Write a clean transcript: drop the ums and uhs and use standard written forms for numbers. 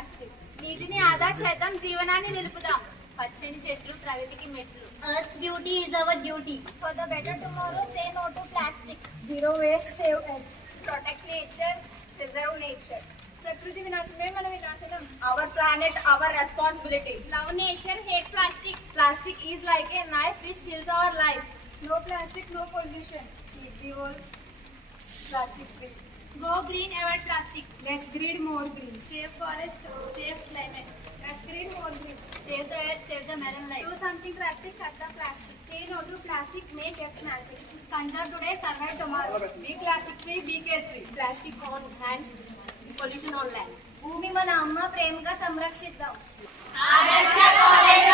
plastic. నీటిని ఆదా చేద్దాం, జీవనాన్ని నిలుపుదాం. పచ్చని చెట్లు ప్రగతికి మెట్లు. Earth's beauty is our duty. For the better tomorrow, say no to plastic. Zero waste, save earth. Protect nature, preserve nature. ప్రకృతి వినాశమే మన వినాశనం. Our planet, our responsibility. Love nature, hate plastic. Plastic is like a knife which kills our life. No plastic, no pollution. Keep the world plastic free. Go green, avoid plastic. Less greed, more green. Save forest, save climate. Less greed, more green. Save the earth, save the marine life. Do something drastic, cut the plastic. Say no to plastic, make earth magic. Conserve today, survive tomorrow. Be plastic free, be carefree. Plastic on hand, pollution on land. భూమి మన అమ్మ, ప్రేమగా సంరక్షిద్దాం. ఆదర్శ college